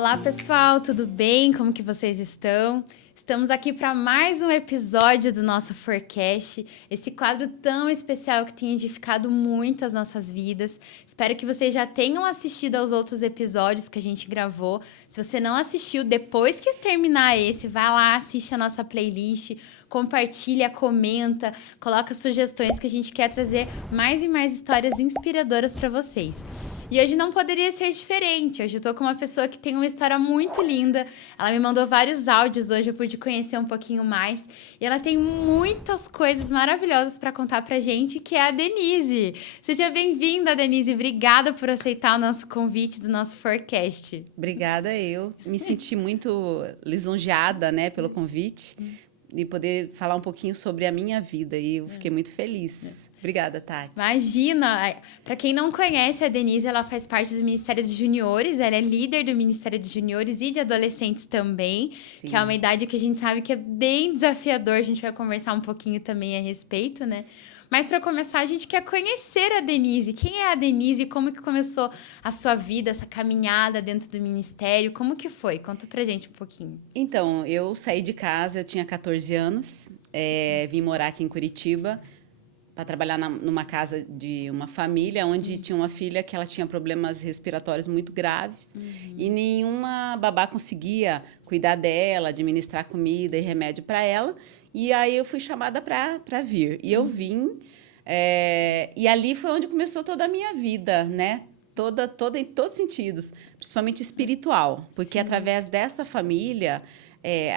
Olá pessoal, tudo bem? Como que vocês estão? Estamos aqui para mais um episódio do nosso Forecast, esse quadro tão especial que tem edificado muito as nossas vidas. Espero que vocês já tenham assistido aos outros episódios que a gente gravou. Se você não assistiu, depois que terminar esse, vai lá, assiste a nossa playlist, compartilha, comenta, coloca sugestões que a gente quer trazer mais e mais histórias inspiradoras para vocês. E hoje não poderia ser diferente. Hoje eu tô com uma pessoa que tem uma história muito linda. Ela me mandou vários áudios hoje, eu pude conhecer um pouquinho mais. E ela tem muitas coisas maravilhosas para contar pra gente, que é a Denise. Seja bem-vinda, Denise. Obrigada por aceitar o nosso convite do nosso Forecast. Obrigada, eu me senti muito lisonjeada, né, pelo convite e poder falar um pouquinho sobre a minha vida, e eu fiquei muito feliz. Obrigada, Tati. Imagina! Para quem não conhece, a Denise, ela faz parte do Ministério de Juniores, ela é líder do Ministério de Juniores e de Adolescentes também, Sim. que é uma idade que a gente sabe que é bem desafiador, a gente vai conversar um pouquinho também a respeito, né? Mas para começar, a gente quer conhecer a Denise. Quem é a Denise? Como que começou a sua vida, essa caminhada dentro do ministério? Como que foi? Conta pra gente um pouquinho. Então, eu saí de casa, eu tinha 14 anos, vim morar aqui em Curitiba para trabalhar numa casa de uma família onde tinha uma filha que ela tinha problemas respiratórios muito graves e nenhuma babá conseguia cuidar dela, administrar comida e remédio para ela. E aí eu fui chamada para vir. E eu vim, e ali foi onde começou toda a minha vida, né? Toda em todos os sentidos, principalmente espiritual. Porque através dessa família,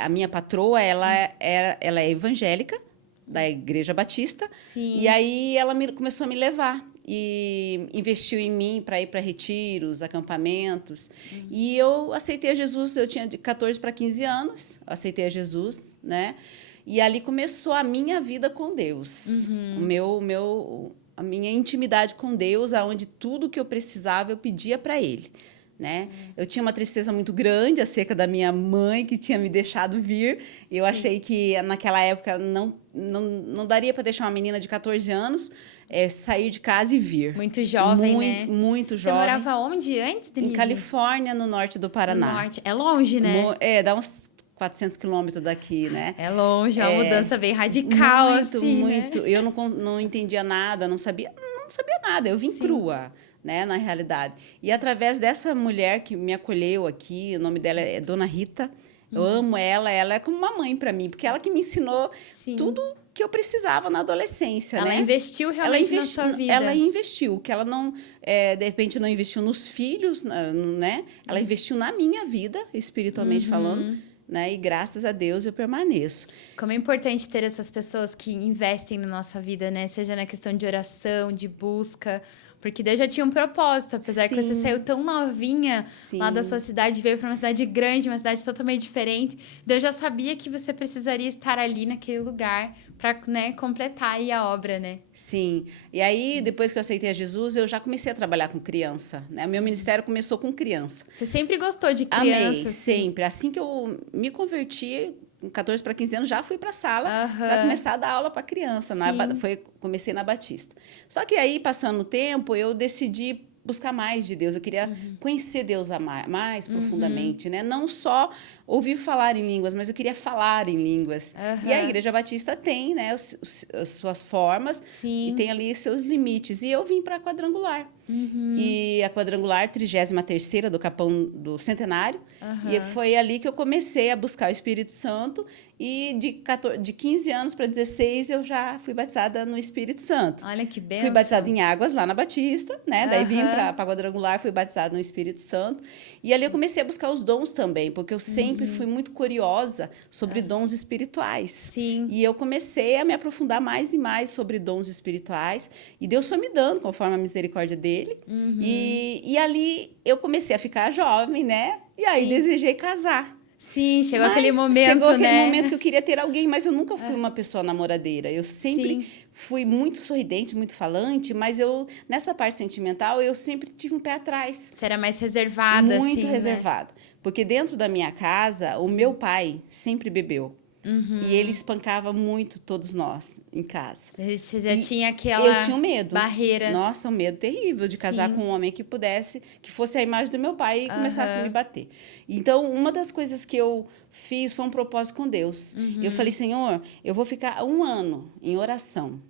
a minha patroa, ela é evangélica, da Igreja Batista. Sim. E aí ela começou a me levar e investiu em mim para ir para retiros, acampamentos. E eu aceitei a Jesus, eu tinha de 14 para 15 anos, aceitei a Jesus, né? E ali começou a minha vida com Deus. A minha intimidade com Deus, aonde tudo que eu precisava eu pedia para Ele. Né? Eu tinha uma tristeza muito grande acerca da minha mãe, que tinha me deixado vir. Eu achei que naquela época não daria para deixar uma menina de 14 anos sair de casa e vir. Muito jovem, né? Muito jovem. Você morava onde antes, Denise? Em Califórnia, no norte do Paraná. No norte. É longe, né? Dá uns 400 quilômetros daqui, né? É longe, é uma mudança bem radical, muito. Né? Eu não entendia nada, não sabia nada. Eu vim crua, né, na realidade. E através dessa mulher que me acolheu aqui, o nome dela é Dona Rita, eu amo ela é como uma mãe para mim, porque ela que me ensinou tudo que eu precisava na adolescência, ela né? investiu realmente na sua vida. Ela investiu, que ela não, de repente, não investiu nos filhos, né? Ela investiu na minha vida, espiritualmente falando, né? E graças a Deus eu permaneço. Como é importante ter essas pessoas que investem na nossa vida, né? Seja na questão de oração, de busca, porque Deus já tinha um propósito, apesar que você saiu tão novinha lá da sua cidade, veio para uma cidade grande, uma cidade totalmente diferente. Deus já sabia que você precisaria estar ali naquele lugar para, né, completar aí a obra, né? Sim. E aí, depois que eu aceitei a Jesus, eu já comecei a trabalhar com criança, né? O meu ministério começou com criança. Você sempre gostou de criança? Amei, sempre. Assim que eu me converti, com 14 para 15 anos, já fui para a sala para começar a dar aula para criança. Comecei na Batista. Só que aí, passando o tempo, eu decidi buscar mais de Deus. Eu queria conhecer Deus mais profundamente, né? Não só ouvir falar em línguas, mas eu queria falar em línguas. E a Igreja Batista tem, né, as suas formas e tem ali seus limites. E eu vim para a Quadrangular. E a Quadrangular, 33ª do Capão do Centenário. E foi ali que eu comecei a buscar o Espírito Santo. E de 15 anos para 16, eu já fui batizada no Espírito Santo. Olha que bênção. Fui batizada em águas lá na Batista, né? Daí vim para a Quadrangular, fui batizada no Espírito Santo. E ali eu comecei a buscar os dons também, porque eu sempre fui muito curiosa sobre dons espirituais. Sim. E eu comecei a me aprofundar mais e mais sobre dons espirituais. E Deus foi me dando, conforme a misericórdia dele. E ali eu comecei a ficar jovem, né? E aí desejei casar. Sim, chegou aquele momento, né? Momento que eu queria ter alguém, mas eu nunca fui uma pessoa namoradeira. Eu sempre fui muito sorridente, muito falante, mas nessa parte sentimental, eu sempre tive um pé atrás. Você era mais reservada, muito assim, reservada. Né? Porque dentro da minha casa, o meu pai sempre bebeu. E ele espancava muito todos nós em casa. Você já tinha aquela eu tinha um medo. barreira. Nossa, um medo terrível de casar com um homem que fosse a imagem do meu pai e começasse a me bater. Então, uma das coisas que eu fiz foi um propósito com Deus. Eu falei, Senhor, eu vou ficar 1 ano em oração.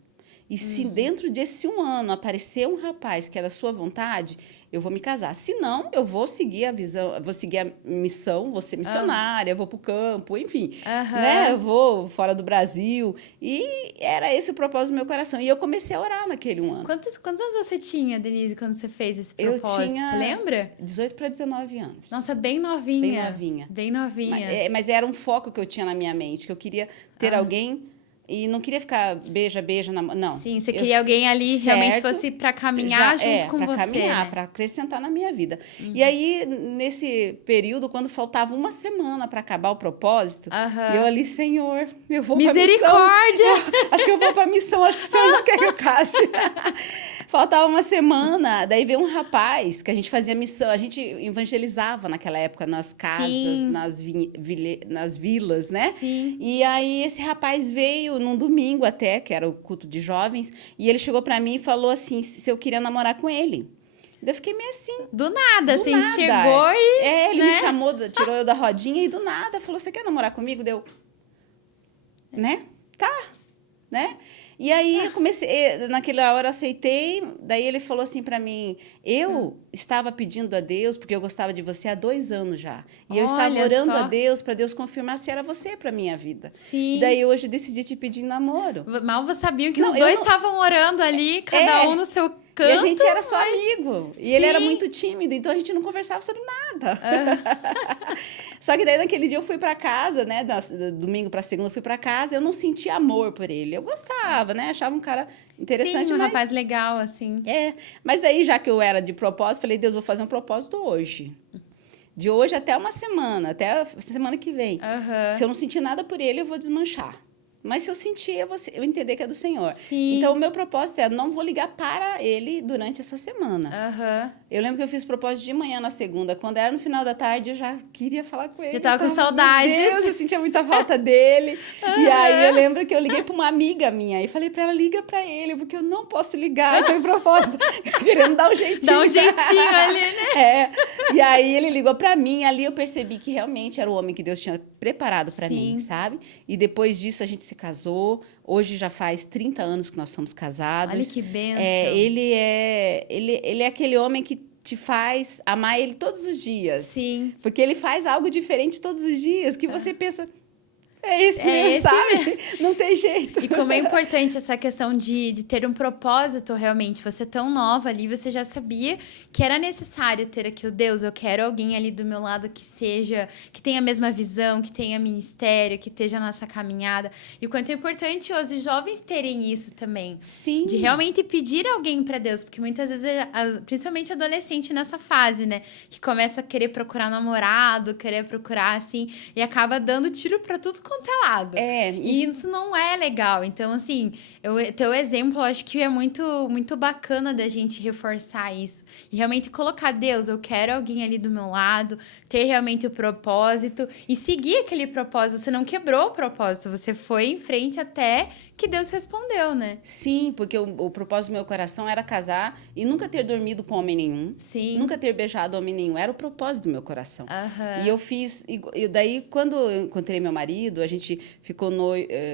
E se dentro desse 1 ano aparecer um rapaz que é da sua vontade, eu vou me casar. Se não, eu vou seguir a visão, vou seguir a missão, vou ser missionária, vou para o campo, enfim. Né? Eu vou fora do Brasil. E era esse o propósito do meu coração. E eu comecei a orar naquele 1 ano. Quantos anos você tinha, Denise, quando você fez esse propósito? Eu tinha você lembra? 18 para 19 anos. Nossa, bem novinha. Bem novinha. Bem novinha. Mas era um foco que eu tinha na minha mente, que eu queria ter alguém... E não queria ficar beija, não. Sim, você queria alguém ali realmente fosse para caminhar junto com você. Para caminhar, para acrescentar na minha vida. E aí, nesse período, quando faltava 1 semana para acabar o propósito, eu ali, Senhor, eu vou para missão. Misericórdia! Acho que eu vou para missão, acho que o Senhor não quer que eu case. Faltava 1 semana, daí veio um rapaz que a gente fazia missão, a gente evangelizava naquela época nas casas, nas vilas, né? Sim. E aí esse rapaz veio num domingo até, que era o culto de jovens, e ele chegou para mim e falou assim, se eu queria namorar com ele. Daí eu fiquei meio assim. Do nada, assim, nada. Chegou e... Ele me chamou, tirou eu da rodinha e do nada falou, você quer namorar comigo? Deu, né? Tá, né? E aí, eu comecei, naquela hora eu aceitei, daí ele falou assim para mim, eu estava pedindo a Deus, porque eu gostava de você há 2 anos já, e eu estava orando a Deus, para Deus confirmar se era você para minha vida. Sim. E daí hoje eu decidi te pedir namoro. Mal você sabia que os dois estavam orando ali, cada um no seu canto. E a gente era só amigo. E ele era muito tímido, então a gente não conversava sobre nada. Só que daí naquele dia eu fui para casa, né? Domingo para segunda eu fui para casa, eu não senti amor por ele. Eu gostava, né? Achava um cara interessante. Sim, um rapaz legal, assim. Mas daí, já que eu era de propósito, falei, Deus, vou fazer um propósito hoje. De hoje até 1 semana, até a semana que vem. Se eu não sentir nada por ele, eu vou desmanchar. Mas se eu sentir, eu entender que é do Senhor. Sim. Então, o meu propósito não vou ligar para ele durante essa semana. Eu lembro que eu fiz propósito de manhã na segunda. Quando era no final da tarde, eu já queria falar com ele. Já tava com saudades. Meu Deus, eu sentia muita falta dele. E aí, eu lembro que eu liguei para uma amiga minha e falei para ela, liga para ele, porque eu não posso ligar. Eu tô em propósito, querendo dar um jeitinho. Dá um jeitinho ali, né? E aí, ele ligou para mim. Ali eu percebi que realmente era o homem que Deus tinha preparado para mim, sabe? E depois disso, a gente se casou. Hoje já faz 30 anos que nós somos casados. Olha que bênção. Ele é aquele homem que te faz amar ele todos os dias. Sim. Porque ele faz algo diferente todos os dias, que você pensa... É esse mesmo, sabe? Mesmo. Não tem jeito. E como é importante essa questão de ter um propósito, realmente. Você tão nova ali, você já sabia que era necessário ter aquilo. Deus, eu quero alguém ali do meu lado que tenha a mesma visão, que tenha ministério, que esteja nessa caminhada. E o quanto é importante hoje os jovens terem isso também. Sim. De realmente pedir alguém para Deus. Porque muitas vezes, principalmente adolescente nessa fase, né? Que começa a querer procurar namorado, querer procurar, assim, e acaba dando tiro para tudo quanto é lado. E isso não é legal. Então, assim, teu exemplo, eu acho que é muito, muito bacana da gente reforçar isso. E realmente colocar, Deus, eu quero alguém ali do meu lado, ter realmente o propósito e seguir aquele propósito. Você não quebrou o propósito, você foi em frente até que Deus respondeu, né? Sim, porque o propósito do meu coração era casar e nunca ter dormido com homem nenhum. Sim. Nunca ter beijado homem nenhum. Era o propósito do meu coração. E eu fiz... E daí, quando eu encontrei meu marido, a gente ficou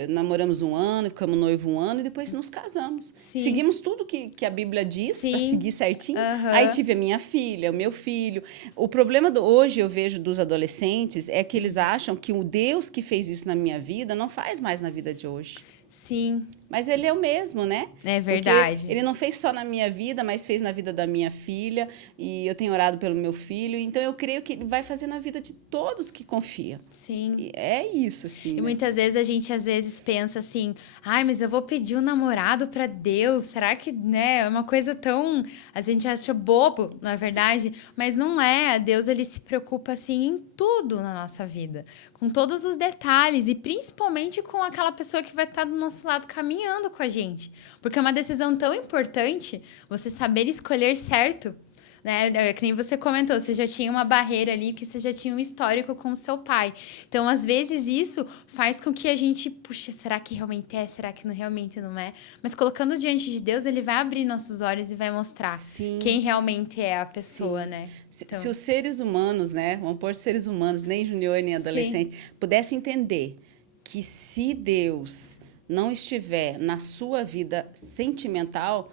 namoramos 1 ano, ficamos noivo 1 ano e depois nos casamos. Sim. Seguimos tudo que a Bíblia diz, para seguir certinho. Aí tive a minha filha, o meu filho. O problema hoje, eu vejo, dos adolescentes é que eles acham que o Deus que fez isso na minha vida não faz mais na vida de hoje. Sim. Mas ele é o mesmo, né? É verdade. Porque ele não fez só na minha vida, mas fez na vida da minha filha. E eu tenho orado pelo meu filho. Então, eu creio que ele vai fazer na vida de todos que confiam. Sim. E é isso, assim. E muitas vezes a gente, pensa assim... Ai, mas eu vou pedir um namorado para Deus. Será que, né? É uma coisa tão... A gente acha bobo, na verdade. Mas não é. Deus, ele se preocupa, assim, em tudo na nossa vida. Com todos os detalhes. E principalmente com aquela pessoa que vai estar do nosso lado caminhando com a gente. Porque é uma decisão tão importante, você saber escolher certo. né? É que nem você comentou, você já tinha uma barreira ali, porque você já tinha um histórico com o seu pai. Então, às vezes, isso faz com que a gente, puxa, será que realmente é? Será que realmente não é? Mas colocando diante de Deus, ele vai abrir nossos olhos e vai mostrar quem realmente é a pessoa, né? Então, se os seres humanos, né? Vamos pôr seres humanos, nem junior, nem adolescente, pudessem entender que se Deus não estiver na sua vida sentimental,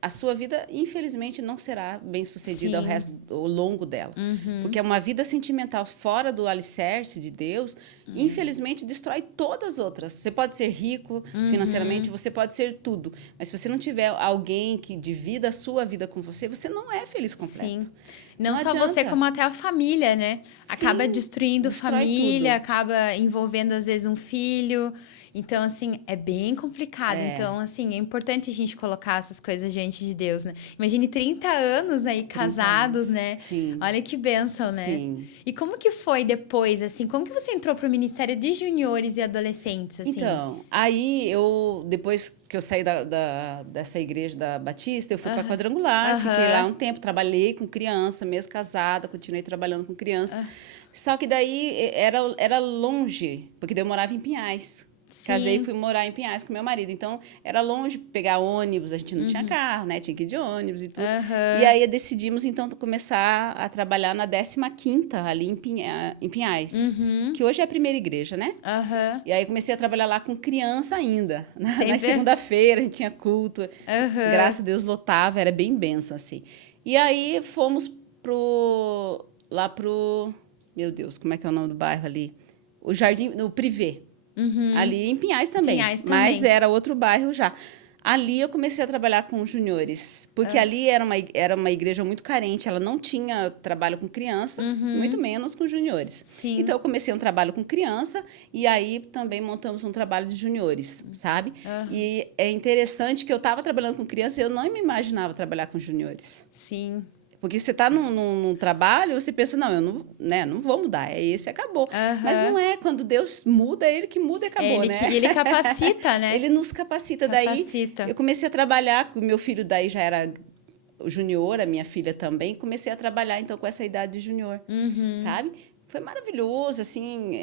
a sua vida, infelizmente, não será bem-sucedida ao longo dela. Porque uma vida sentimental fora do alicerce de Deus, infelizmente, destrói todas as outras. Você pode ser rico financeiramente, você pode ser tudo. Mas se você não tiver alguém que divida a sua vida com você, você não é feliz completo. Sim. Não só você, como até a família, né? Acaba destruindo família, tudo. Acaba envolvendo, às vezes, um filho. Então, assim, é bem complicado. Então, assim, é importante a gente colocar essas coisas diante de Deus, né? Imagine 30 anos aí casados, né? Sim. Olha que bênção, né? Sim. E como que foi depois, assim? Como que você entrou para o Ministério de Juniores e Adolescentes, assim? Então, aí depois que eu saí dessa igreja da Batista, eu fui para Quadrangular, fiquei lá um tempo, trabalhei com criança, mesmo casada, continuei trabalhando com criança. Só que daí era longe, porque daí eu morava em Pinhais. Casei e fui morar em Pinhais com meu marido. Então, era longe pegar ônibus, a gente não tinha carro, né? Tinha que ir de ônibus e tudo. E aí, decidimos, então, começar a trabalhar na 15ª, ali em Pinhais. Que hoje é a primeira igreja, né? E aí, comecei a trabalhar lá com criança ainda. Na segunda-feira, a gente tinha culto. Graças a Deus, lotava, era bem bênção, assim. E aí, fomos lá pro... Meu Deus, como é que é o nome do bairro ali? O Jardim... O Privé. Ali em Pinhais também, mas era outro bairro já. Ali eu comecei a trabalhar com juniores, porque ali era uma igreja muito carente, ela não tinha trabalho com criança, muito menos com juniores. Então eu comecei um trabalho com criança e aí também montamos um trabalho de juniores, sabe? E é interessante que eu estava trabalhando com criança e eu não me imaginava trabalhar com juniores. Sim. Porque você está num trabalho, você pensa, não, eu não vou mudar, é esse, acabou. Mas não é, quando Deus muda, é Ele que muda e acabou, né? Ele capacita, né? Ele nos capacita. Daí, eu comecei a trabalhar, o meu filho daí já era junior, a minha filha também, comecei a trabalhar, então, com essa idade de junior, sabe? Foi maravilhoso, assim,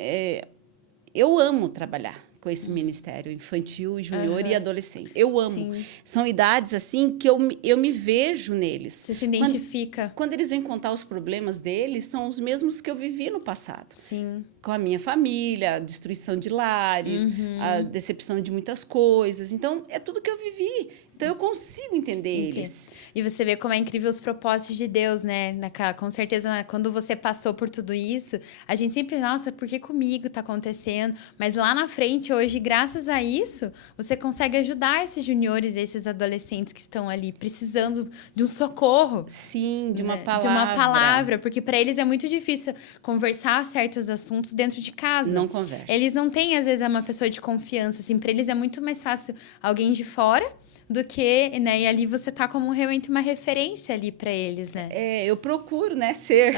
eu amo trabalhar com esse ministério infantil, junior e adolescente. Eu amo. São idades, assim, que eu me vejo neles. Você se identifica. Quando eles vêm contar os problemas deles, são os mesmos que eu vivi no passado. Sim. Com a minha família, a destruição de lares, a decepção de muitas coisas. Então, é tudo que eu vivi. Então, eu consigo entender eles. E você vê como é incrível os propósitos de Deus, né? Com certeza, quando você passou por tudo isso, a gente sempre, nossa, por que comigo tá acontecendo? Mas lá na frente, hoje, graças a isso, você consegue ajudar esses juniores, esses adolescentes que estão ali precisando de um socorro. Sim, de uma palavra. De uma palavra, porque para eles é muito difícil conversar certos assuntos dentro de casa. Não conversa. Eles não têm, às vezes, uma pessoa de confiança, assim, para eles é muito mais fácil alguém de fora do que, né? E ali você tá como realmente uma referência ali para eles, né? Eu procuro, né, ser.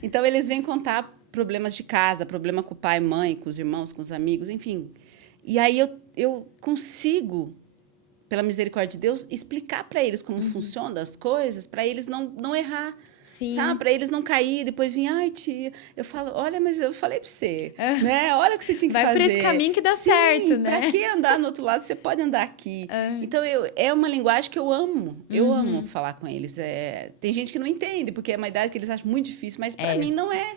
Então, eles vêm contar problemas de casa, problema com o pai, mãe, com os irmãos, com os amigos, enfim. E aí eu consigo, pela misericórdia de Deus, explicar para eles como funcionam as coisas, para eles não errar. Sim. Sabe? Para eles não cair, depois vir, ai, tia, eu falo, olha, mas eu falei para você, né? Olha o que você tinha que fazer. Vai por esse caminho que dá certo, né? Para que andar no outro lado? Você pode andar aqui. Então, é uma linguagem que eu amo. Eu amo falar com eles. Tem gente que não entende, porque é uma idade que eles acham muito difícil, mas para mim não é.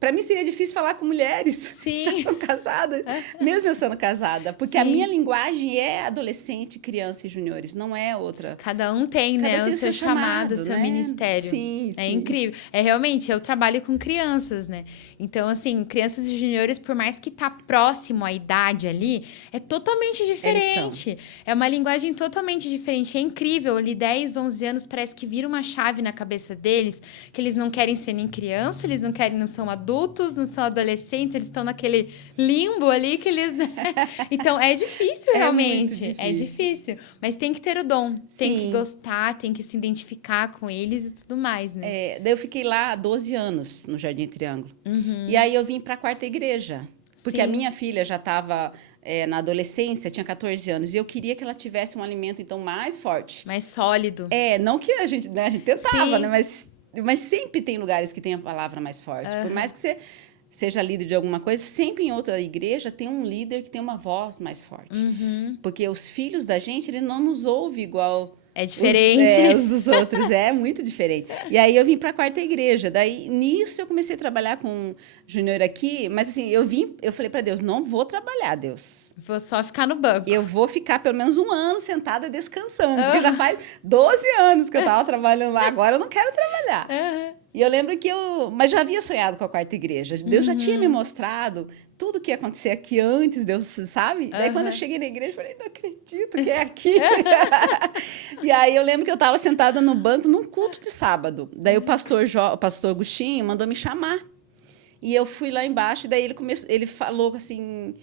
Para mim seria difícil falar com mulheres que já são casadas, mesmo eu sendo casada. Porque a minha linguagem é adolescente, criança e juniores, não é outra. Cada um tem, né? O seu chamado, o seu ministério. Sim, é incrível. Realmente, eu trabalho com crianças, né? Então, assim, crianças e juniores, por mais que tá próximo à idade ali, é totalmente diferente. É uma linguagem totalmente diferente. É incrível. Ali, 10, 11 anos, parece que vira uma chave na cabeça deles, que eles não querem ser nem criança, eles não são adultos, não são adolescentes, eles estão naquele limbo ali que eles... Então, é difícil, realmente. É difícil. Mas tem que ter o dom. Tem que gostar, tem que se identificar com eles e tudo mais, né? Daí eu fiquei lá 12 anos, no Jardim Triângulo. E aí eu vim para a 4ª igreja. Porque a minha filha já estava na adolescência, tinha 14 anos, e eu queria que ela tivesse um alimento, então, mais forte. Mais sólido. Não que a gente tentava, Sim. né? Mas sempre tem lugares que tem a palavra mais forte. Por mais que você seja líder de alguma coisa, sempre em outra igreja tem um líder que tem uma voz mais forte. Porque os filhos da gente, ele não nos ouve igual... É diferente. Os dos outros, é muito diferente. E aí eu vim para a quarta igreja. Daí, nisso, eu comecei a trabalhar com o Júnior aqui. Mas assim, eu falei para Deus, não vou trabalhar, Deus. Vou só ficar no banco. Eu vou ficar pelo menos 1 ano sentada descansando. Porque já faz 12 anos que eu estava trabalhando lá. Agora eu não quero trabalhar. E eu lembro que mas já havia sonhado com a quarta igreja. Deus já tinha me mostrado tudo que ia acontecer aqui antes, Deus sabe? Daí quando eu cheguei na igreja, eu falei, não acredito que é aqui. E aí eu lembro que eu estava sentada no banco num culto de sábado. Daí o pastor Agostinho mandou me chamar. E eu fui lá embaixo, e daí ele falou assim...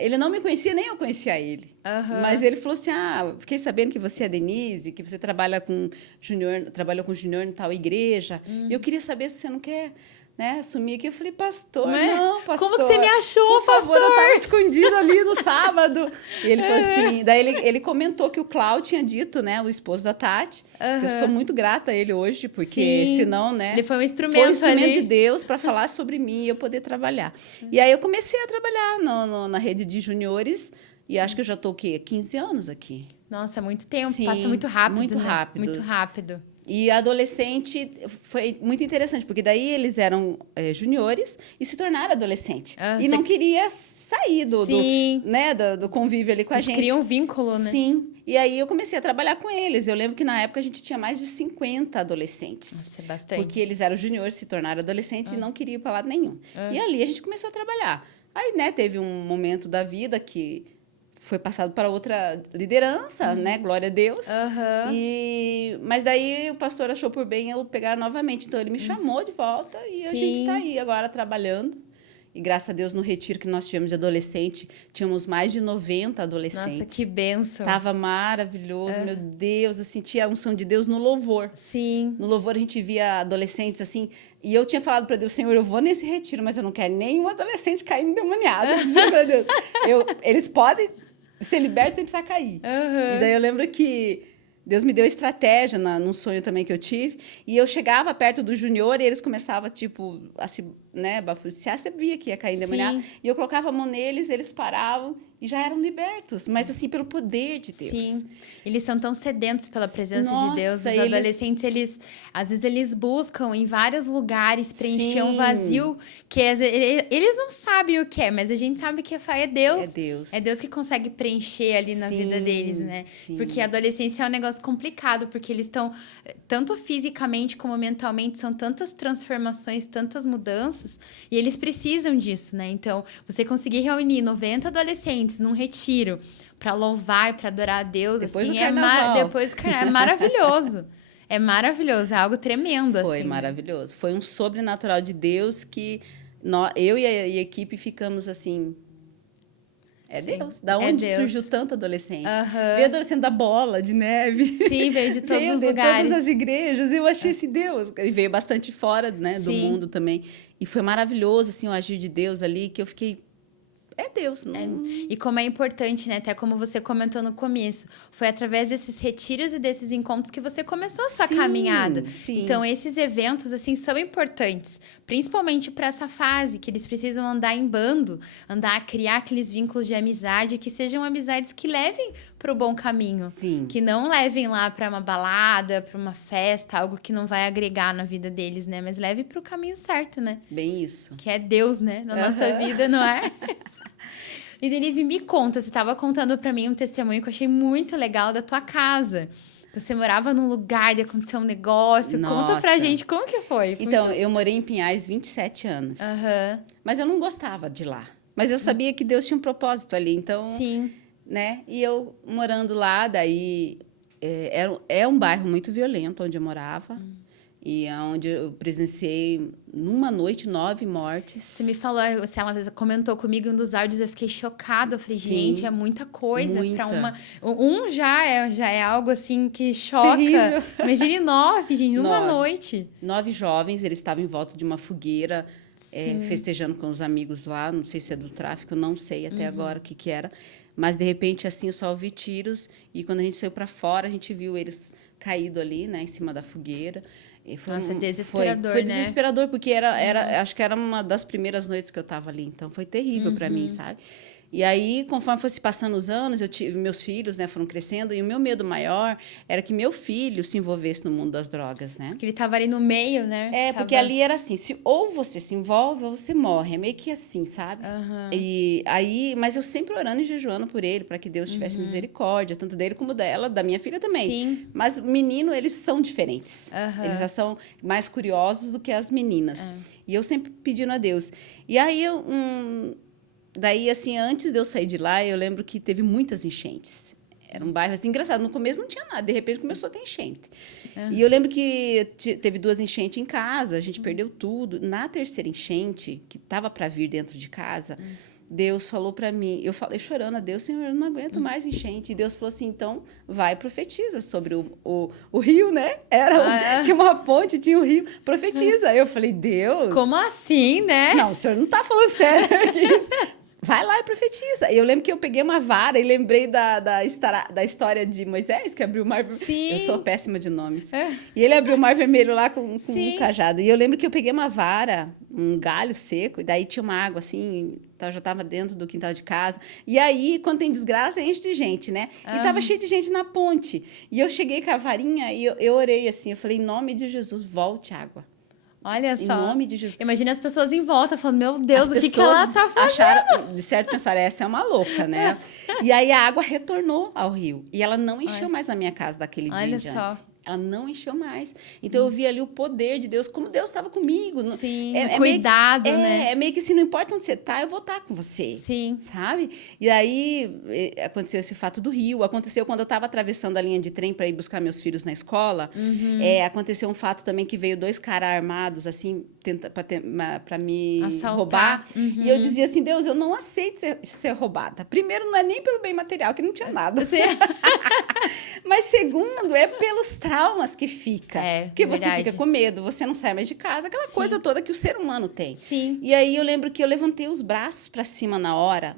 ele não me conhecia, nem eu conhecia ele. Mas ele falou assim, fiquei sabendo que você é a Denise, que você trabalhou com o Júnior em tal igreja. E eu queria saber se você não quer... assumir aqui. Eu falei, pastor, não, pastor. Como que você me achou, por pastor? favor, eu estava escondido ali no sábado. E ele falou assim, daí ele comentou que o Cláudio tinha dito, o esposo da Tati, que eu sou muito grata a ele hoje, porque senão, ele foi um instrumento ali. de Deus para falar sobre mim e eu poder trabalhar. E aí eu comecei a trabalhar na rede de juniores e acho que eu já estou, 15 anos aqui. Nossa, muito tempo. Sim, passa muito rápido, muito rápido. Muito rápido. E adolescente foi muito interessante, porque daí eles eram juniores e se tornaram adolescente. E não queria sair do convívio ali com a gente. Cria um vínculo, né? Sim. E aí eu comecei a trabalhar com eles. Eu lembro que na época a gente tinha mais de 50 adolescentes. Nossa, é bastante. Porque eles eram juniores, se tornaram adolescentes e não queriam ir para lado nenhum. E ali a gente começou a trabalhar. Aí, teve um momento da vida que foi passado para outra liderança, glória a Deus. Mas daí o pastor achou por bem eu pegar novamente. Então, ele me chamou de volta e a gente está aí agora trabalhando. E graças a Deus, no retiro que nós tivemos de adolescente, tínhamos mais de 90 adolescentes. Nossa, que bênção. Tava maravilhoso, meu Deus. Eu sentia a unção de Deus no louvor. Sim. No louvor a gente via adolescentes assim. E eu tinha falado para Deus, Senhor, eu vou nesse retiro, mas eu não quero nenhum adolescente cair endemoniado. Eu dizia para Deus, eles podem ser libertos sem precisar cair. E daí eu lembro que Deus me deu estratégia num sonho também que eu tive. E eu chegava perto do junior e eles começavam, a se bafuciar. Você via que ia cair endemoniado. E eu colocava a mão neles, eles paravam e já eram libertos. Mas, assim, pelo poder de Deus. Sim. Eles são tão sedentos pela presença de Deus. Os adolescentes, às vezes, eles buscam em vários lugares preencher um vazio que eles não sabem o que é, mas a gente sabe que é Deus. É Deus. É Deus que consegue preencher ali na vida deles, né? Sim. Porque a adolescência é um negócio complicado, porque eles estão, tanto fisicamente como mentalmente, são tantas transformações, tantas mudanças, e eles precisam disso, né? Então, você conseguir reunir 90 adolescentes num retiro para louvar e para adorar a Deus, depois assim, do carnaval. Depois do carnaval, é maravilhoso. É maravilhoso, é algo tremendo, assim. Foi maravilhoso. Foi um sobrenatural de Deus que eu e a equipe ficamos assim... Deus. Da onde surgiu tanto adolescente? Veio adolescente da bola, de neve. Sim, veio de todos os lugares. De todas as igrejas. Eu achei esse Deus. E veio bastante fora, do mundo também. E foi maravilhoso, assim, o agir de Deus ali, que eu fiquei... É Deus, não... E como é importante, né? Até como você comentou no começo. Foi através desses retiros e desses encontros que você começou a sua caminhada. Sim. Então, esses eventos, assim, são importantes. Principalmente para essa fase, que eles precisam andar em bando. Criar aqueles vínculos de amizade, que sejam amizades que levem para o bom caminho. Sim. Que não levem lá para uma balada, para uma festa, algo que não vai agregar na vida deles, né? Mas leve para o caminho certo, né? Bem isso. Que é Deus, né? Na nossa vida, não é? E Denise, me conta, você estava contando para mim um testemunho que eu achei muito legal da tua casa. Você morava num lugar e aconteceu um negócio. Nossa. Conta pra gente como que foi. Então, eu morei em Pinhais 27 anos. Mas eu não gostava de lá. Mas eu sabia que Deus tinha um propósito ali. Então, sim. E eu morando lá, daí... É um bairro muito violento onde eu morava. E onde eu presenciei, numa noite, 9 mortes. Você me falou, ela comentou comigo em um dos áudios, eu fiquei chocada. Eu falei, gente, é muita coisa. Para uma... já é algo, assim, que choca. Terrível. Imagine 9, gente, numa noite. 9 jovens, eles estavam em volta de uma fogueira, festejando com os amigos lá, não sei se é do tráfico, não sei até agora o que era, mas de repente assim eu só ouvi tiros e quando a gente saiu para fora a gente viu eles caído ali, né, em cima da fogueira. E foi desesperador, foi né? desesperador porque acho que era uma das primeiras noites que eu estava ali, então foi terrível para mim, sabe? E aí, conforme fosse passando os anos, meus filhos, né, foram crescendo, e o meu medo maior era que meu filho se envolvesse no mundo das drogas, né? Porque ele estava ali no meio, né? Porque ali era assim, ou você se envolve ou você morre, é meio que assim, sabe? E aí, mas eu sempre orando e jejuando por ele, para que Deus tivesse misericórdia, tanto dele como dela, da minha filha também. Sim. Mas menino, eles são diferentes. Eles já são mais curiosos do que as meninas. E eu sempre pedindo a Deus. E aí, daí, assim, antes de eu sair de lá, eu lembro que teve muitas enchentes. Era um bairro, assim, engraçado. No começo não tinha nada. De repente, começou a ter enchente. E eu lembro que teve 2 enchentes em casa. A gente perdeu tudo. Na terceira enchente, que estava para vir dentro de casa, Deus falou para mim... Eu falei chorando a Deus, Senhor, eu não aguento mais enchente. E Deus falou assim, então, vai, profetiza sobre o rio, né? Tinha uma ponte, tinha um rio. Profetiza. Eu falei, Deus... Como assim, né? Não, o senhor não está falando sério aqui. Vai lá e profetiza. E eu lembro que eu peguei uma vara e lembrei da história de Moisés, que abriu o mar vermelho. Sim. Eu sou péssima de nomes. E ele abriu o mar vermelho lá com um cajado. E eu lembro que eu peguei uma vara, um galho seco, e daí tinha uma água assim, já estava dentro do quintal de casa. E aí, quando tem desgraça, enche de gente, né? E estava cheio de gente na ponte. E eu cheguei com a varinha e eu orei assim, eu falei, em nome de Jesus, volte água. Olha só. Em nome de Jesus. Imagina as pessoas em volta falando, meu Deus, o que ela tá fazendo? Acharam, de certo, pensaram, essa é uma louca, né? E aí a água retornou ao rio. E ela não encheu mais a minha casa daquele dia em diante. Olha só. Ela não encheu mais. Então, eu vi ali o poder de Deus, como Deus estava comigo. Sim, cuidado, né? É meio que assim, não importa onde você está, eu vou estar com você. Sim. Sabe? E aí, aconteceu esse fato do rio. Aconteceu quando eu estava atravessando a linha de trem para ir buscar meus filhos na escola. Aconteceu um fato também que veio 2 caras armados, assim, para me assaltar. Roubar. E eu dizia assim, Deus, eu não aceito ser roubada. Primeiro, não é nem pelo bem material, que não tinha nada. Mas segundo, é pelos traumas que fica. Porque você fica com medo, você não sai mais de casa, aquela coisa toda que o ser humano tem. Sim. E aí eu lembro que eu levantei os braços para cima na hora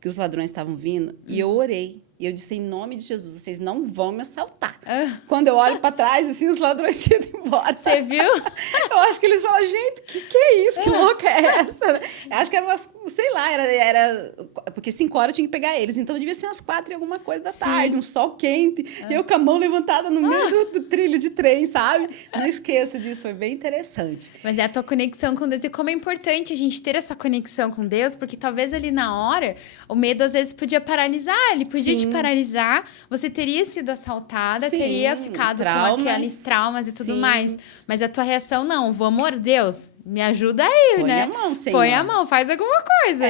que os ladrões estavam vindo e eu orei. E eu disse, em nome de Jesus, vocês não vão me assaltar. Quando eu olho para trás, assim, os ladrões tinham ido embora. Você viu? Eu acho que eles falam, gente, que é isso? Que louca é essa? Eu acho que era umas, sei lá, era... Porque 5 horas eu tinha que pegar eles. Então, devia ser umas 4 e alguma coisa da tarde, um sol quente. E eu com a mão levantada no meio do trilho de trem, sabe? Não esqueço disso, foi bem interessante. Mas é a tua conexão com Deus. E como é importante a gente ter essa conexão com Deus, porque talvez ali na hora, o medo às vezes podia paralisar. Ele podia te paralisar, você teria sido assaltada, teria ficado com aqueles traumas e tudo mais. Mas a tua reação, não, vou amor, Deus, me ajuda aí, né? Põe a mão, Senhor. Põe a mão, faz alguma coisa.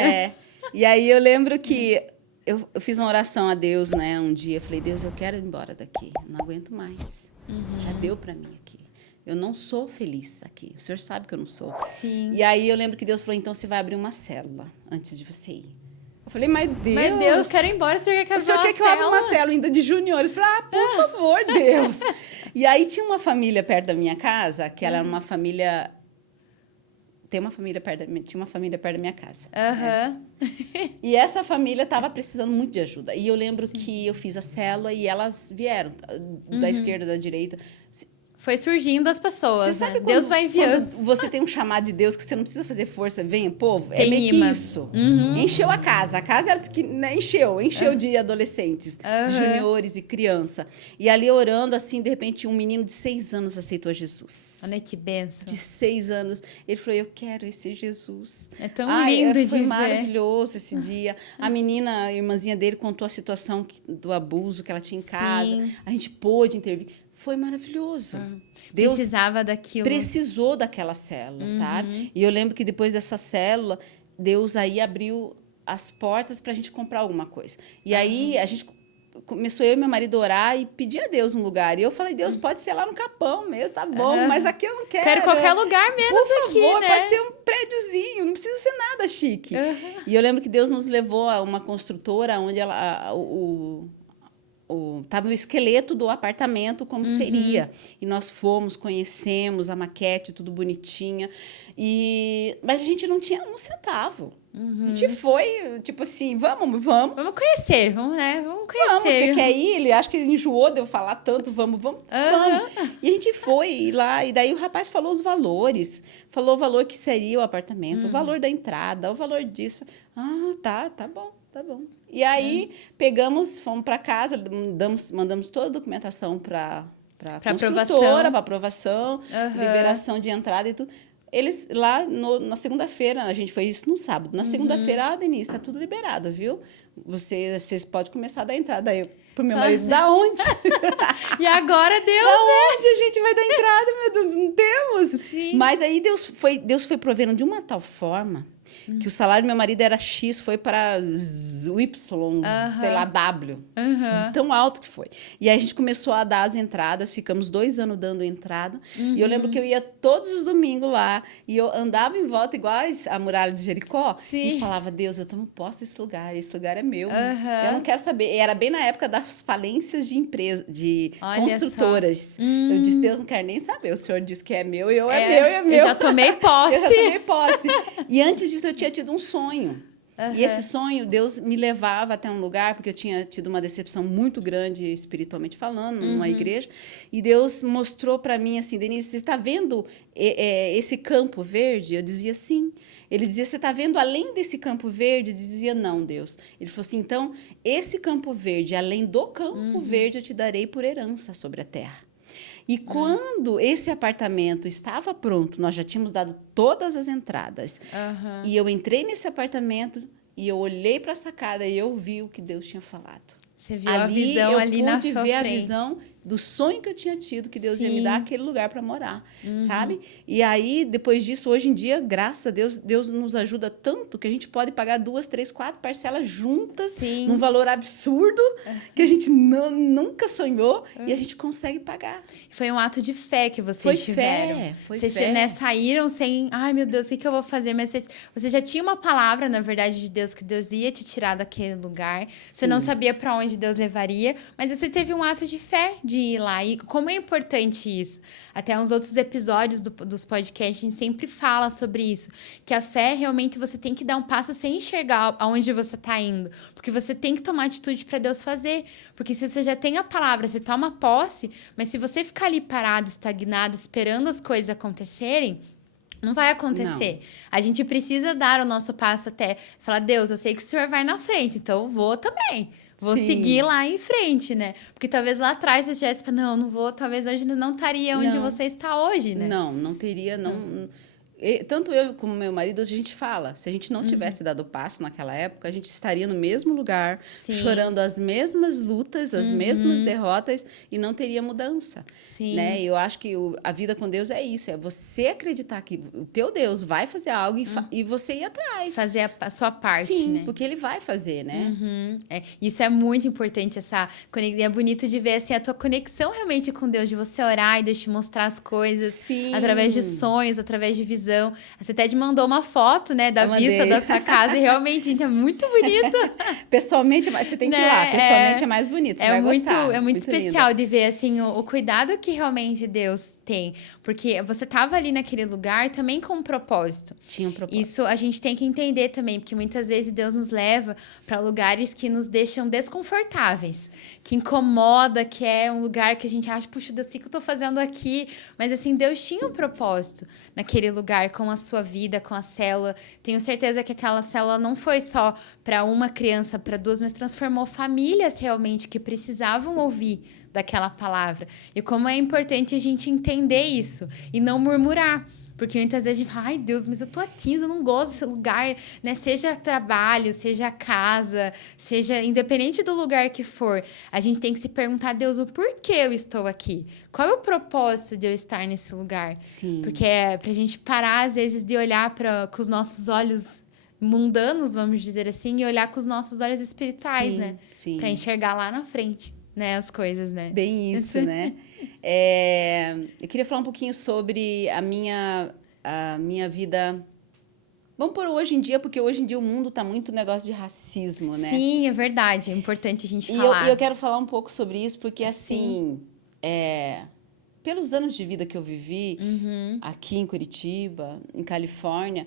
E aí eu lembro que eu fiz uma oração a Deus, né, um dia. Eu falei, Deus, eu quero ir embora daqui, não aguento mais. Já deu para mim aqui. Eu não sou feliz aqui. O senhor sabe que eu não sou. Sim. E aí eu lembro que Deus falou, então você vai abrir uma célula antes de você ir. Eu falei, mas Deus, quero ir embora, o senhor quer que eu abra uma célula ainda de juniores? Eu falei, por favor, Deus. E aí tinha uma família perto da minha casa, que ela era uma família... Tinha uma família perto da minha casa. E essa família estava precisando muito de ajuda. E eu lembro que eu fiz a célula e elas vieram, da esquerda, da direita... Foi surgindo as pessoas, você sabe né? Deus vai enviando. Quando você tem um chamado de Deus que você não precisa fazer força, vem o povo, tem é meio imã. que isso. Encheu a casa era pequena, encheu de adolescentes, juniores e criança. E ali orando, assim, de repente, um menino de 6 anos aceitou Jesus. Olha que benção. De 6 anos. Ele falou, eu quero esse Jesus. É tão lindo de ver. Foi maravilhoso esse dia. A menina, a irmãzinha dele, contou a situação do abuso que ela tinha em casa. A gente pôde intervir. Foi maravilhoso. Deus precisava daquilo. Precisou daquela célula, sabe? E eu lembro que depois dessa célula, Deus aí abriu as portas para a gente comprar alguma coisa. E aí a gente começou, eu e meu marido, a orar e pedir a Deus um lugar. E eu falei, Deus, pode ser lá no Capão mesmo, tá bom, mas aqui eu não quero. Quero qualquer lugar menos por aqui, favor, né? Pode ser um prédiozinho, não precisa ser nada chique. E eu lembro que Deus nos levou a uma construtora onde tava o esqueleto do apartamento como seria. E nós fomos, conhecemos a maquete, tudo bonitinha. Mas a gente não tinha um centavo. A gente foi, tipo assim, vamos. Vamos conhecer, vamos conhecer. Vamos, você quer ir? Ele acho que enjoou de eu falar tanto, vamos. E a gente foi lá, e daí o rapaz falou os valores. Falou o valor que seria o apartamento, o valor da entrada, o valor disso. Tá bom. E aí, fomos para casa, mandamos toda a documentação para a construtora, para aprovação, liberação de entrada e tudo. Eles lá na segunda-feira, a gente foi isso no sábado. Na segunda-feira, Denise, está tudo liberado, viu? Vocês podem começar a dar entrada. Aí, pro meu marido, da onde? E agora Deus... Da onde a gente vai dar entrada, meu Deus? Não temos. Sim. Mas aí Deus foi provendo de uma tal forma que o salário do meu marido era X, foi para o Y, sei lá, W. De tão alto que foi. E aí a gente começou a dar as entradas, ficamos 2 anos dando entrada. E eu lembro que eu ia todos os domingos lá, e eu andava em volta igual a muralha de Jericó. Sim. E falava, Deus, eu tomo posse desse lugar é meu. Eu não quero saber. Era bem na época das falências de empresa, de construtoras. Eu disse, Deus, não quero nem saber. O Senhor disse que é meu, e é meu. Eu já tomei posse. E antes disso, eu tinha tido um sonho. E esse sonho, Deus me levava até um lugar, porque eu tinha tido uma decepção muito grande, espiritualmente falando, numa igreja. E Deus mostrou para mim assim, Denise, você está vendo esse campo verde? Eu dizia, sim. Ele dizia, você está vendo além desse campo verde? Eu dizia, não, Deus. Ele falou assim, então, esse campo verde, além do campo verde, eu te darei por herança sobre a terra. E quando esse apartamento estava pronto, nós já tínhamos dado todas as entradas. E eu entrei nesse apartamento e eu olhei para a sacada e eu vi o que Deus tinha falado. Você viu a visão ali na sua frente. Eu pude ver a visão do sonho que eu tinha tido, que Deus ia me dar aquele lugar para morar, sabe? E aí, depois disso, hoje em dia, graças a Deus, Deus nos ajuda tanto que a gente pode pagar 2, 3, 4 parcelas juntas, num valor absurdo, que a gente nunca sonhou, e a gente consegue pagar. Foi um ato de fé que vocês tiveram. Vocês saíram sem, ai meu Deus, o que eu vou fazer? Mas você já tinha uma palavra, na verdade, de Deus, que Deus ia te tirar daquele lugar. Você não sabia para onde Deus levaria, mas você teve um ato de fé, de ir lá. E como é importante isso? Até uns outros episódios dos podcasts, a gente sempre fala sobre isso. Que a fé, realmente, você tem que dar um passo sem enxergar aonde você está indo. Porque você tem que tomar atitude para Deus fazer. Porque se você já tem a palavra, você toma posse, mas se você ficar ali parado, estagnado, esperando as coisas acontecerem, não vai acontecer. Não. A gente precisa dar o nosso passo até falar, Deus, eu sei que o Senhor vai na frente, então eu vou também. Vou seguir lá em frente, né? Porque talvez lá atrás você tivesse falado, não vou, talvez hoje não estaria onde você está hoje, né? Não teria, tanto eu como meu marido, a gente fala, se a gente não tivesse dado o passo naquela época, a gente estaria no mesmo lugar, chorando as mesmas lutas, as mesmas derrotas, e não teria mudança. Né? Eu acho que a vida com Deus é isso, é você acreditar que o teu Deus vai fazer algo e você ir atrás. Fazer a sua parte, né? Porque ele vai fazer, né? Isso é muito importante, é bonito de ver assim, a tua conexão realmente com Deus, de você orar e Deus te mostrar as coisas através de sonhos, através de visão. Você até te mandou uma foto, né, da vista da sua casa e realmente, gente, é muito bonito. Pessoalmente, mas você tem que ir lá. Pessoalmente é mais bonito, você vai gostar. É muito especial lindo de ver, assim, o cuidado que realmente Deus tem. Porque você estava ali naquele lugar também com um propósito. Tinha um propósito. Isso a gente tem que entender também, porque muitas vezes Deus nos leva para lugares que nos deixam desconfortáveis, que incomoda, que é um lugar que a gente acha, puxa Deus, o que eu estou fazendo aqui? Mas, assim, Deus tinha um propósito naquele lugar, com a sua vida, com a célula. Tenho certeza que aquela célula não foi só para uma criança, para 2, mas transformou famílias realmente que precisavam ouvir daquela palavra. E como é importante a gente entender isso e não murmurar. Porque muitas vezes a gente fala, ai Deus, mas eu tô aqui, eu não gosto desse lugar, né? Seja trabalho, seja casa, seja independente do lugar que for, a gente tem que se perguntar, Deus, o porquê eu estou aqui? Qual é o propósito de eu estar nesse lugar? Sim. Porque é pra gente parar, às vezes, de olhar com os nossos olhos mundanos, vamos dizer assim, e olhar com os nossos olhos espirituais, né? Sim. Pra enxergar lá na frente, né? As coisas, né? Bem isso, né? Eu queria falar um pouquinho sobre a minha vida. Vamos por hoje em dia, porque hoje em dia o mundo está muito negócio de racismo, né? Sim, é verdade. É importante a gente falar. E eu quero falar um pouco sobre isso, porque, assim, pelos anos de vida que eu vivi aqui em Curitiba, em Califórnia,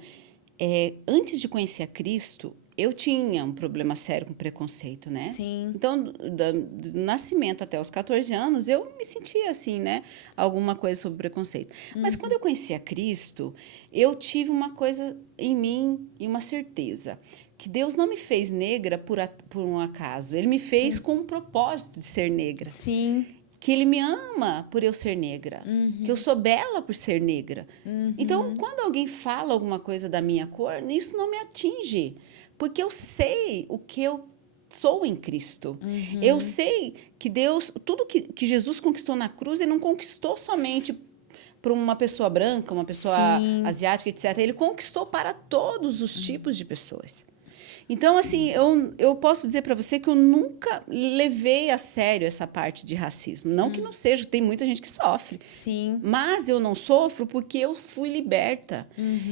antes de conhecer a Cristo, eu tinha um problema sério com preconceito, né? Sim. Então, do nascimento até os 14 anos, eu me sentia assim, né? Alguma coisa sobre preconceito. Mas quando eu conheci a Cristo, eu tive uma coisa em mim e uma certeza. Que Deus não me fez negra por um acaso. Ele me fez com um propósito de ser negra. Sim. Que Ele me ama por eu ser negra. Que eu sou bela por ser negra. Então, quando alguém fala alguma coisa da minha cor, isso não me atinge. Porque eu sei o que eu sou em Cristo. Eu sei que Deus, tudo que Jesus conquistou na cruz, Ele não conquistou somente para uma pessoa branca, uma pessoa asiática, etc. Ele conquistou para todos os tipos de pessoas. Então, assim, eu posso dizer para você que eu nunca levei a sério essa parte de racismo. Não que não seja, tem muita gente que sofre. Sim. Mas eu não sofro porque eu fui liberta.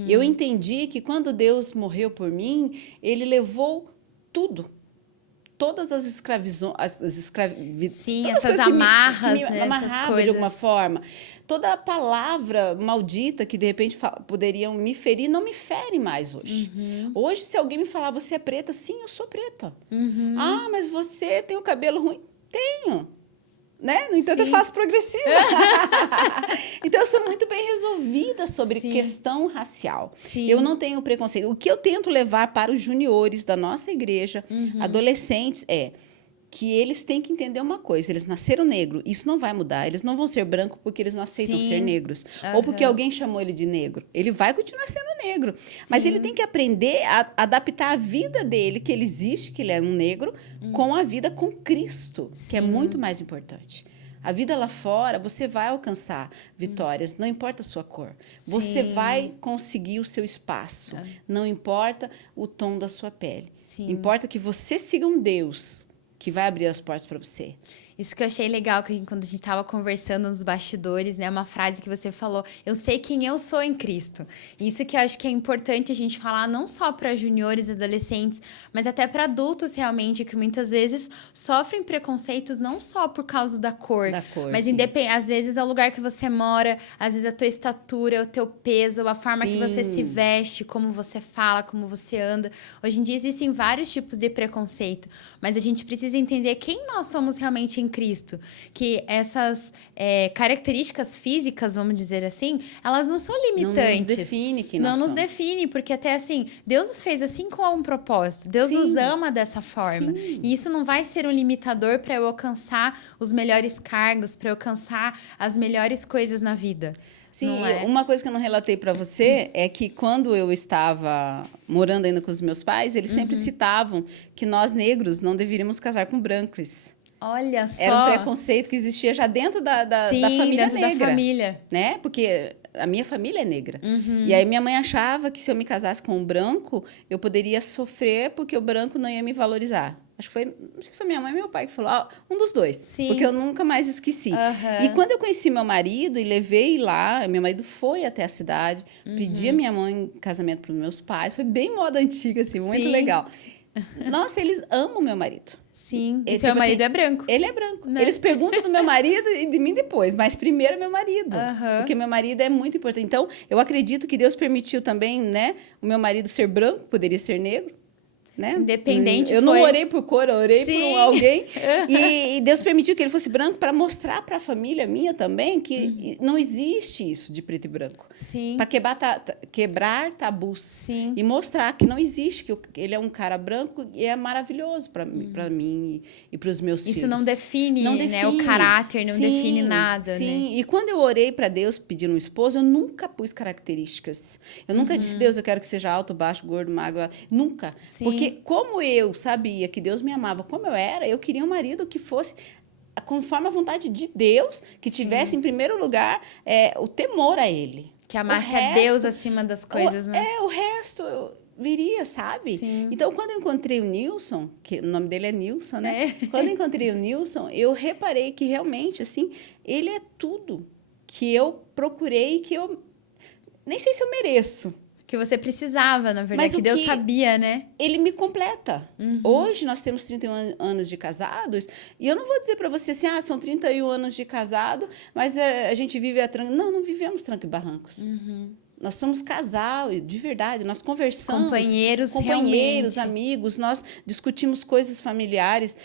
Eu entendi que quando Deus morreu por mim, Ele levou tudo. Todas as escravizações, sim, essas amarras, que me amarravam de alguma forma. Toda a palavra maldita que, de repente, poderiam me ferir, não me fere mais hoje. Hoje, se alguém me falar, você é preta, sim, eu sou preta. Ah, mas você tem o cabelo ruim? Tenho. Né? No entanto, eu faço progressiva. Então, eu sou muito bem resolvida sobre questão racial. Eu não tenho preconceito. O que eu tento levar para os juniores da nossa igreja, adolescentes, que eles têm que entender uma coisa. Eles nasceram negro. Isso não vai mudar. Eles não vão ser branco porque eles não aceitam ser negros. Ou porque alguém chamou ele de negro. Ele vai continuar sendo negro. Mas ele tem que aprender a adaptar a vida dele, que ele existe, que ele é um negro, com a vida com Cristo, que é muito mais importante. A vida lá fora, você vai alcançar vitórias, não importa a sua cor. Você vai conseguir o seu espaço. Não importa o tom da sua pele. Importa que você siga um Deus que vai abrir as portas para você. Isso que eu achei legal, que quando a gente estava conversando nos bastidores, né? Uma frase que você falou, eu sei quem eu sou em Cristo. Isso que eu acho que é importante a gente falar não só para juniores e adolescentes, mas até para adultos realmente, que muitas vezes sofrem preconceitos não só por causa da cor, mas às vezes é o lugar que você mora, às vezes a tua estatura, o teu peso, a forma que você se veste, como você fala, como você anda. Hoje em dia existem vários tipos de preconceito, mas a gente precisa entender quem nós somos realmente em Cristo, que essas características físicas, vamos dizer assim, elas não são limitantes. Não nos define quem nós somos. Não nos define, porque até assim, Deus nos fez assim com um propósito. Deus nos ama dessa forma. E isso não vai ser um limitador para eu alcançar os melhores cargos, para eu alcançar as melhores coisas na vida. Sim, uma coisa que eu não relatei para você é que quando eu estava morando ainda com os meus pais, eles sempre citavam que nós negros não deveríamos casar com brancos. Olha só. Era um preconceito que existia já dentro da família dentro negra. Da família. Né? Porque a minha família é negra. E aí minha mãe achava que se eu me casasse com um branco, eu poderia sofrer porque o branco não ia me valorizar. Acho que foi, não sei se foi minha mãe ou meu pai que falou, um dos dois. Porque eu nunca mais esqueci. E quando eu conheci meu marido e levei lá, meu marido foi até a cidade, pedi a minha mãe em casamento para os meus pais, foi bem moda antiga, assim, muito legal. Nossa, eles amam meu marido. Sim, e seu marido é branco. Ele é branco. Né? Eles perguntam do meu marido e de mim depois, mas primeiro é meu marido. Porque meu marido é muito importante. Então, eu acredito que Deus permitiu também, né, o meu marido ser branco, poderia ser negro. Né? Independente. Eu não orei por cor, eu orei por alguém. E Deus permitiu que ele fosse branco para mostrar para a família minha também que não existe isso de preto e branco. Para quebrar tabus. E mostrar que não existe, que ele é um cara branco e é maravilhoso para mim e para os meus filhos. Isso não define, né, o caráter, não define nada. Sim, né? E quando eu orei para Deus pedindo um esposo, eu nunca pus características. Eu nunca disse, Deus, eu quero que seja alto, baixo, gordo, magro. Nunca. Porque como eu sabia que Deus me amava como eu era, eu queria um marido que fosse conforme a vontade de Deus, que tivesse em primeiro lugar o temor a Ele. Que amasse a Deus acima das coisas, né? O resto viria, sabe? Então, quando eu encontrei o Nilson, que o nome dele é Nilson, né? Quando eu encontrei o Nilson, eu reparei que realmente, assim, ele é tudo que eu procurei, que eu nem sei se eu mereço. que você precisava, na verdade, Mas que Deus sabia, né? Ele me completa. Hoje nós temos 31 anos de casados, e eu não vou dizer para você assim, são 31 anos de casado, mas a gente vive a tranco. Não, não vivemos tranco e barrancos. Nós somos casal, de verdade, nós conversamos. Companheiros, amigos, nós discutimos coisas familiares,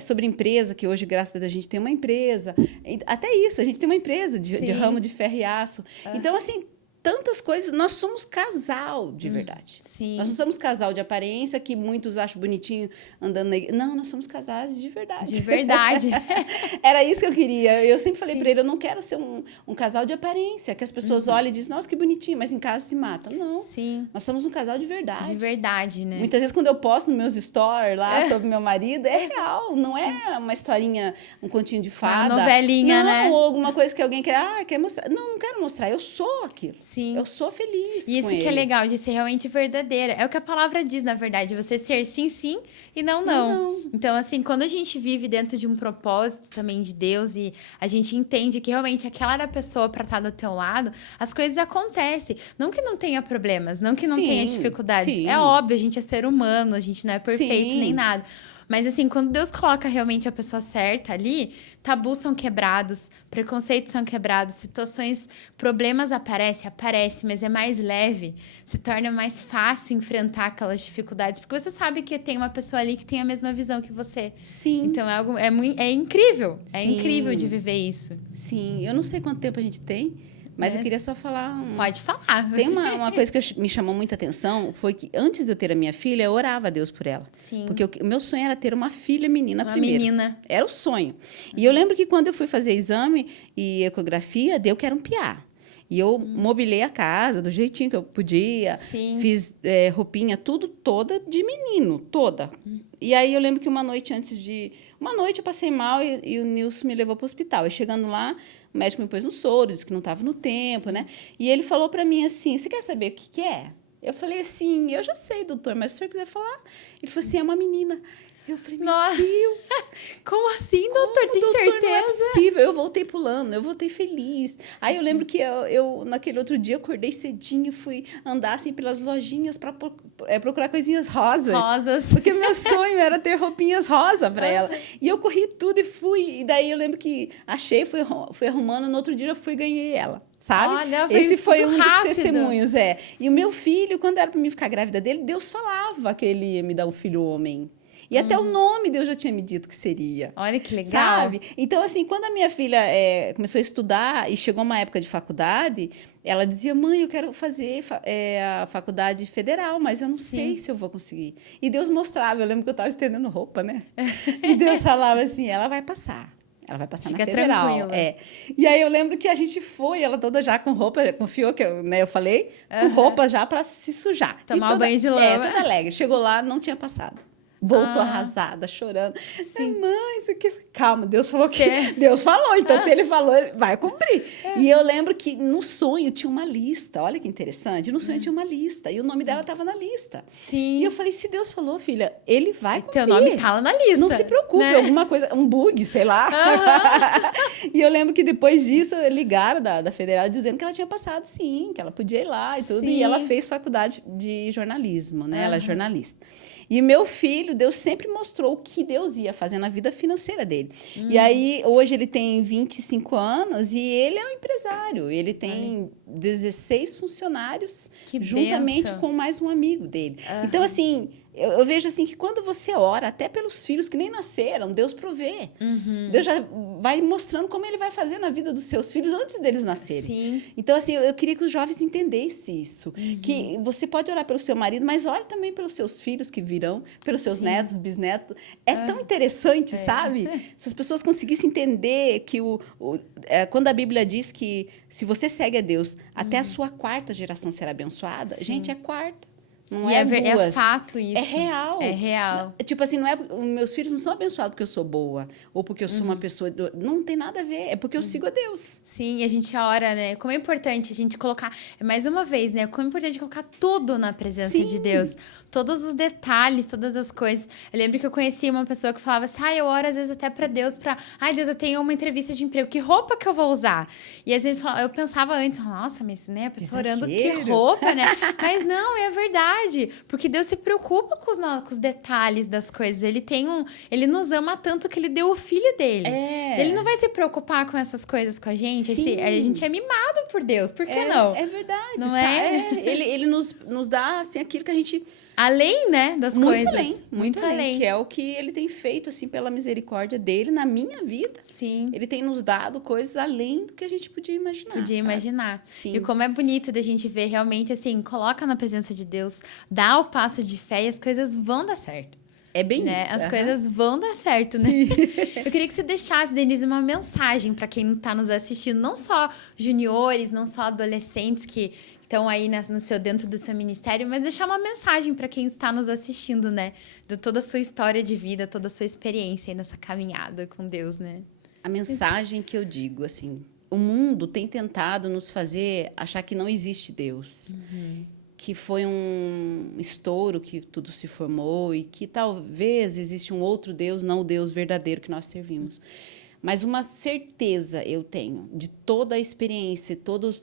sobre empresa, que hoje, graças a Deus, a gente tem uma empresa. Até isso, a gente tem uma empresa de ramo de ferro e aço. Então, assim, tantas coisas, nós somos casal de verdade. Sim. Nós não somos casal de aparência, que muitos acham bonitinho andando na igreja. Não, nós somos casados de verdade. De verdade. Era isso que eu queria. Eu sempre falei para ele, eu não quero ser um casal de aparência, que as pessoas olhem e dizem, nossa, que bonitinho, mas em casa se matam. Não. Sim. Nós somos um casal de verdade. De verdade, né? Muitas vezes, quando eu posto nos meus stories lá sobre meu marido, é real. Não é uma historinha, um continho de fada. Uma novelinha, não, né? Ou alguma coisa que alguém quer mostrar. Não, não quero mostrar. Eu sou aquilo. Sim. Eu sou feliz. E isso que é legal, de ser realmente verdadeira. É o que a palavra diz, na verdade. Você ser sim, sim e não, não. Então, assim, quando a gente vive dentro de um propósito também de Deus e a gente entende que realmente aquela era a pessoa para estar do teu lado, as coisas acontecem. Não que não tenha problemas, não que não tenha dificuldades. Sim. É óbvio, a gente é ser humano, a gente não é perfeito nem nada. Mas, assim, quando Deus coloca realmente a pessoa certa ali, tabus são quebrados, preconceitos são quebrados, situações, problemas aparecem, mas é mais leve, se torna mais fácil enfrentar aquelas dificuldades, porque você sabe que tem uma pessoa ali que tem a mesma visão que você. Sim. Então, é incrível, é incrível de viver isso. Sim, eu não sei quanto tempo a gente tem, mas eu queria só falar... Pode falar. Tem uma coisa que me chamou muita atenção, foi que antes de eu ter a minha filha, eu orava a Deus por ela. Sim. Porque o meu sonho era ter uma filha menina primeiro. Uma menina. Era o sonho. E eu lembro que quando eu fui fazer exame e ecografia, deu que era um piá. E eu mobilei a casa do jeitinho que eu podia. Sim. Fiz roupinha, tudo, toda de menino, toda. E aí eu lembro que uma noite eu passei mal e o Nilson me levou para o hospital. E chegando lá, o médico me pôs no soro, disse que não estava no tempo, né? E ele falou para mim assim, você quer saber o que é? Eu falei assim, eu já sei, doutor, mas se o senhor quiser falar... Ele falou assim, é uma menina. Eu falei, meu Deus! Como assim, doutor? Tem certeza? Não é possível. Eu voltei pulando, eu voltei feliz. Aí eu lembro que eu naquele outro dia, acordei cedinho, fui andar assim pelas lojinhas para procurar coisinhas rosas. Porque o meu sonho era ter roupinhas rosa para ela. E eu corri tudo e fui. E daí eu lembro que achei, fui arrumando, no outro dia eu fui e ganhei ela. Sabe? Olha, esse foi um rápido. dos testemunhos, E o meu filho, quando era para mim ficar grávida dele, Deus falava que ele ia me dar um filho homem. E até o nome Deus já tinha me dito que seria. Olha que legal. Sabe? Então, assim, quando a minha filha começou a estudar e chegou uma época de faculdade, ela dizia, mãe, eu quero fazer a faculdade federal, mas eu não sei se eu vou conseguir. E Deus mostrava, eu lembro que eu estava estendendo roupa, né? E Deus falava assim, ela vai passar. Ela vai passar na federal. Tranquila. E aí eu lembro que a gente foi, ela toda já com roupa, confiou que eu falei, com roupa já para se sujar. Tomar o banho de lama. Toda alegre. Chegou lá, não tinha passado. Voltou arrasada, chorando. Mãe, isso aqui... Calma, Deus falou que... Deus falou, então se ele falou, ele vai cumprir. E eu lembro que no sonho tinha uma lista. Olha que interessante. No sonho tinha uma lista. E o nome dela estava na lista. Sim. E eu falei, se Deus falou, filha, ele vai cumprir. Teu nome tá lá na lista. Não se preocupe, alguma coisa... Um bug, sei lá. E eu lembro que depois disso, ligaram da Federal dizendo que ela tinha passado, sim. Que ela podia ir lá e tudo. E ela fez faculdade de jornalismo, né? Ela é jornalista. E meu filho, Deus sempre mostrou o que Deus ia fazer na vida financeira dele. E aí, hoje ele tem 25 anos e ele é um empresário. Ele tem 16 funcionários, juntamente com mais um amigo dele. Então, assim... Eu vejo assim que quando você ora, até pelos filhos que nem nasceram, Deus provê. Deus já vai mostrando como Ele vai fazer na vida dos seus filhos antes deles nascerem. Sim. Então, assim, eu queria que os jovens entendessem isso. Que você pode orar pelo seu marido, mas ore também pelos seus filhos que virão, pelos seus netos, bisnetos. É tão interessante, sabe? Se as pessoas conseguissem entender que quando a Bíblia diz que se você segue a Deus, até a sua quarta geração será abençoada, gente, é quarta. Não é duas. É fato isso. É real. É real. Tipo assim, não é, meus filhos não são abençoados porque eu sou boa, ou porque eu sou uma pessoa... Não tem nada a ver, é porque eu sigo a Deus. Sim, a gente ora, né? Como é importante a gente colocar... Mais uma vez, né? Como é importante colocar tudo na presença de Deus. Todos os detalhes, todas as coisas. Eu lembro que eu conheci uma pessoa que falava assim, eu oro às vezes até pra Deus, Deus, eu tenho uma entrevista de emprego, que roupa que eu vou usar? E às vezes eu pensava antes, nossa, mas né, a pessoa orando, que roupa, né? Mas não, é verdade, porque Deus se preocupa com os detalhes das coisas. Ele nos ama tanto que ele deu o filho dele. Ele não vai se preocupar com essas coisas com a gente. A gente é mimado por Deus, por que não? É verdade. Não é? Ele nos dá assim, aquilo que a gente... Além, né, das coisas. Muito além. Que é o que ele tem feito, assim, pela misericórdia dele na minha vida. Sim. Ele tem nos dado coisas além do que a gente podia imaginar. Sim. E como é bonito da gente ver realmente, assim, coloca na presença de Deus, dá o passo de fé e as coisas vão dar certo. É bem né? isso. As coisas vão dar certo, né? Eu queria que você deixasse, Denise, uma mensagem para quem está nos assistindo. Não só juniores, não só adolescentes que estão aí dentro do seu ministério, mas deixar uma mensagem para quem está nos assistindo, né? De toda a sua história de vida, toda a sua experiência aí nessa caminhada com Deus, né? A mensagem que eu digo, assim, o mundo tem tentado nos fazer achar que não existe Deus. Que foi um estouro que tudo se formou e que talvez existe um outro Deus, não o Deus verdadeiro que nós servimos. Mas uma certeza eu tenho de toda a experiência, todas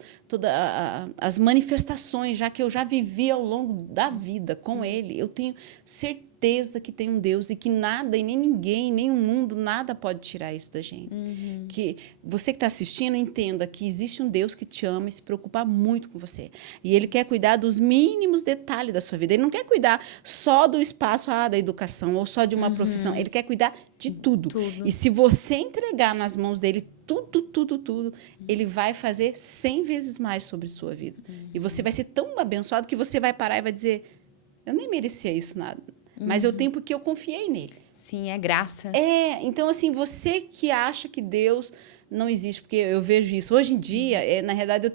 as manifestações já que eu já vivi ao longo da vida com Ele, eu tenho certeza que tem um Deus e que nada e nem ninguém, nem o mundo, nada pode tirar isso da gente. Que você que está assistindo entenda que existe um Deus que te ama e se preocupa muito com você. E Ele quer cuidar dos mínimos detalhes da sua vida. Ele não quer cuidar só do espaço da educação ou só de uma profissão. Ele quer cuidar de tudo. E se você entregar nas mãos dele tudo, ele vai fazer 100 vezes mais sobre sua vida. E você vai ser tão abençoado que você vai parar e vai dizer, eu nem merecia isso nada. Mas eu tenho porque eu confiei nele. Sim, é graça. Então, assim, você que acha que Deus não existe, porque eu vejo isso. Hoje em dia, na realidade,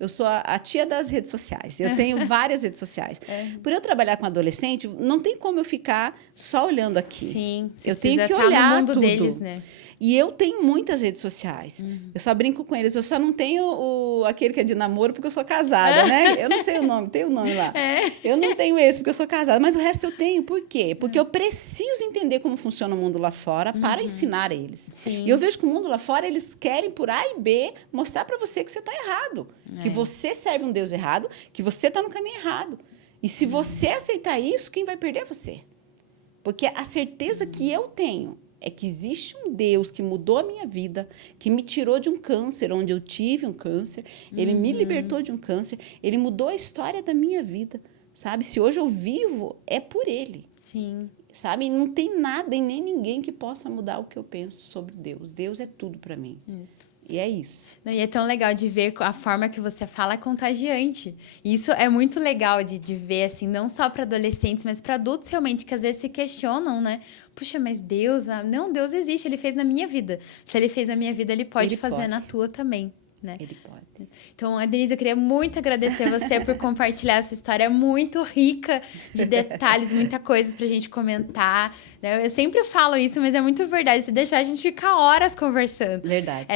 eu sou a tia das redes sociais. Eu tenho várias redes sociais. Por eu trabalhar com adolescente, não tem como eu ficar só olhando aqui. Sim, eu tenho que olhar no mundo tudo. deles, né? E eu tenho muitas redes sociais. Eu só brinco com eles. Eu só não tenho aquele que é de namoro porque eu sou casada, né? Eu não sei o nome, tem o nome lá. Eu não tenho esse porque eu sou casada, mas o resto eu tenho. Por quê? Porque eu preciso entender como funciona o mundo lá fora para ensinar eles. Sim. E eu vejo que o mundo lá fora, eles querem, por A e B, mostrar para você que você está errado. Que você serve um Deus errado, que você está no caminho errado. E se você aceitar isso, quem vai perder é você. Porque a certeza que eu tenho é que existe um Deus que mudou a minha vida, que me tirou de um câncer, onde eu tive um câncer, ele me libertou de um câncer, ele mudou a história da minha vida, sabe? Se hoje eu vivo, é por ele. Sim. Sabe? Não tem nada e nem ninguém que possa mudar o que eu penso sobre Deus. Deus é tudo para mim. E é isso. E é tão legal de ver a forma que você fala é contagiante. Isso é muito legal de ver, assim, não só para adolescentes, mas para adultos realmente, que às vezes se questionam, né? Puxa, mas Deus... Não, Deus existe, Ele fez na minha vida. Se Ele fez na minha vida, Ele pode fazer na tua também, né? Ele pode. Então, Denise, eu queria muito agradecer você por compartilhar essa história muito rica de detalhes, muita coisa pra gente comentar. Eu sempre falo isso, mas é muito verdade. Se deixar, a gente fica horas conversando. Verdade.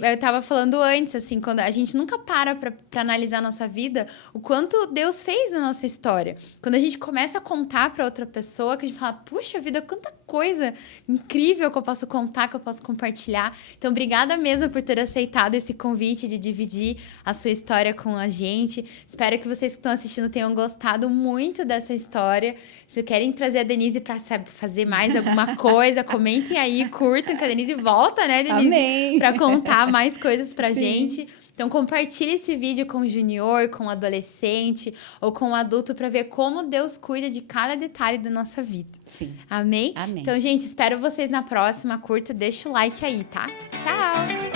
Eu tava falando antes, assim, quando a gente nunca para pra analisar a nossa vida, o quanto Deus fez na nossa história. Quando a gente começa a contar pra outra pessoa, que a gente fala, puxa vida, quanta coisa incrível que eu posso contar, que eu posso compartilhar. Então, obrigada mesmo por ter aceitado esse convite de dividir a sua história com a gente. Espero que vocês que estão assistindo tenham gostado muito dessa história. Se querem trazer a Denise para fazer mais alguma coisa, comentem aí, curtam, que a Denise volta, né, Denise? Amém! Para contar mais coisas pra Sim. gente. Então, compartilhe esse vídeo com o junior, com o adolescente ou com o adulto para ver como Deus cuida de cada detalhe da nossa vida. Sim. Amém? Amém. Então, gente, espero vocês na próxima. Curta, deixa o like aí, tá? Tchau!